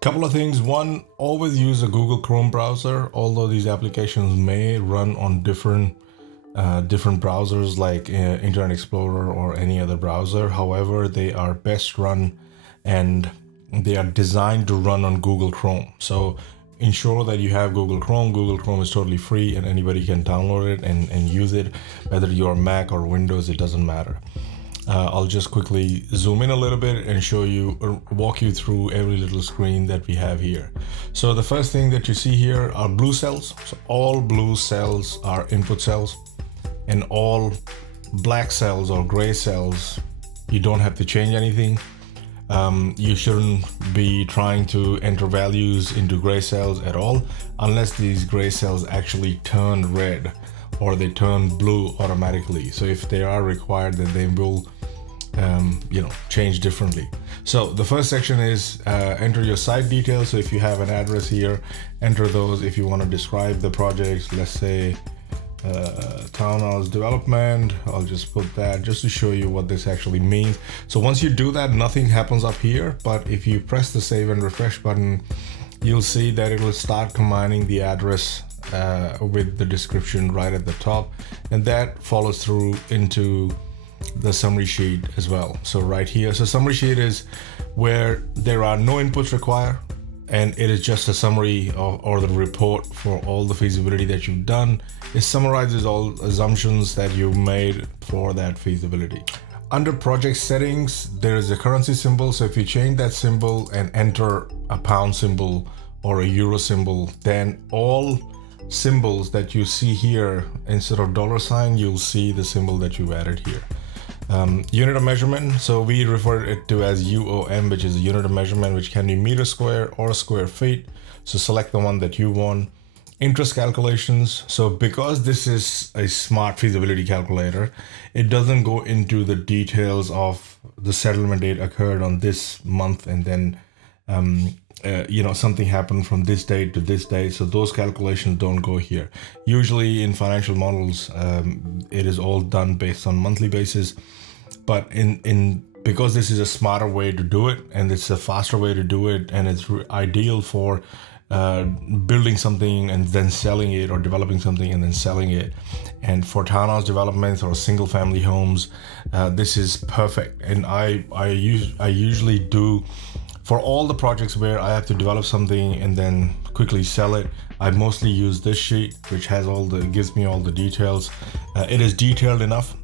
Couple of things. One, always use a Google Chrome browser, although these applications may run on different browsers like Internet Explorer or any other browser. However, they are best run and they are designed to run on Google Chrome. So ensure that you have Google Chrome. Google Chrome is totally free and anybody can download it and use it, whether you're Mac or Windows, it doesn't matter. I'll just quickly zoom in a little bit and show you, walk you through every little screen that we have here. So the first thing that you see here are blue cells. So all blue cells are input cells, and all black cells or gray cells, you don't have to change anything. You shouldn't be trying to enter values into gray cells at all, unless these gray cells actually turn red or they turn blue automatically. So if they are required, then they will change differently. So the first section is enter your site details. So if you have an address here, enter those. If you want to describe the project, let's say townhouse development, I'll just put that just to show you what this actually means. So once you do that, nothing happens up here, but if you press the save and refresh button, you'll see that it will start combining the address with the description right at the top, and that follows through into the summary sheet as well. So right here, so summary sheet is where there are no inputs required, and it is just a summary or the report for all the feasibility that you've done. It summarizes all assumptions that you made for that feasibility. Under project settings, there is a currency symbol. So if you change that symbol and enter a pound symbol or a euro symbol, then all symbols that you see here, instead of $, you'll see the symbol that you've added here. Unit of measurement, so we refer it to as UOM, which is a unit of measurement, which can be meter square or square feet. So select the one that you want. Interest calculations, so because this is a smart feasibility calculator, it doesn't go into the details of the settlement date occurred on this month and then something happened from this date to this date. So those calculations don't go here. Usually in financial models, it is all done based on monthly basis. But because this is a smarter way to do it, and it's a faster way to do it, and it's ideal for building something and then selling it, or developing something and then selling it. And for townhouse developments or single family homes, this is perfect. And I usually do, for all the projects where I have to develop something and then quickly sell it, I mostly use this sheet, which has gives me all the details. It is detailed enough,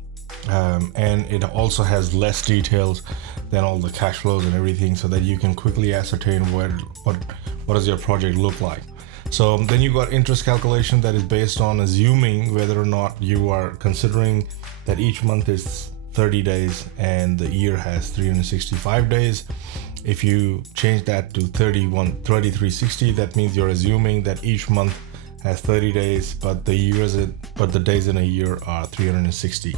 and it also has less details than all the cash flows and everything, so that you can quickly ascertain what does your project look like. So then you got interest calculation, that is based on assuming whether or not you are considering that each month is 30 days and the year has 365 days. If you change that to 3360, that means you're assuming that each month has 30 days, but the days in a year are 360.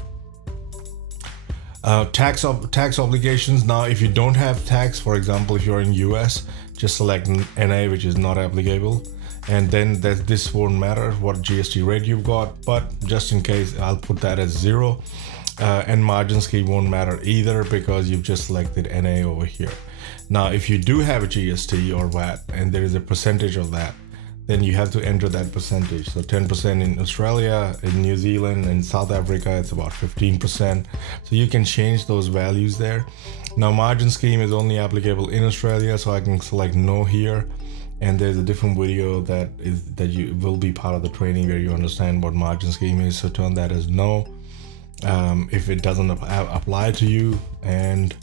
Tax obligations. Now, if you don't have tax, for example, if you're in US, just select NA, which is not applicable, and then this won't matter what GST rate you've got, but just in case, I'll put that as 0. And margin scheme won't matter either, because you've just selected NA over here. Now, if you do have a GST or VAT and there is a percentage of that, then you have to enter that percentage. So 10% in Australia, in New Zealand, and South Africa, it's about 15%. So you can change those values there. Now, margin scheme is only applicable in Australia, so I can select no here. And there's a different video that you will be part of the training where you understand what margin scheme is. So turn that as no if it doesn't apply to you, and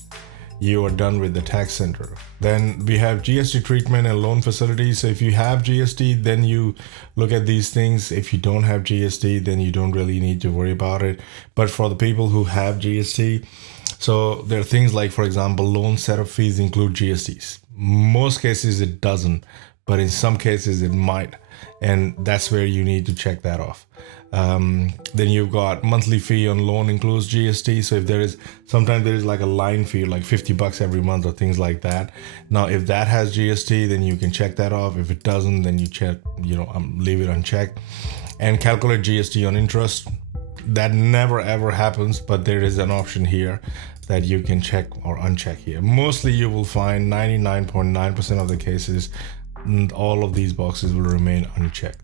you are done with the tax center. Then we have GST treatment and loan facilities. So if you have GST, then you look at these things. If you don't have GST, then you don't really need to worry about it. But for the people who have GST, so there are things like, for example, loan setup fees include GSTs. Most cases it doesn't, but in some cases it might. And that's where you need to check that off. Then you've got monthly fee on loan includes GST. So if sometimes there is like a line fee, like $50 every month or things like that. Now, if that has GST, then you can check that off. If it doesn't, then you check, leave it unchecked. And calculate GST on interest. that never ever happens, but there is an option here that you can check or uncheck here. Mostly you will find 99.9% of the cases, all of these boxes will remain unchecked.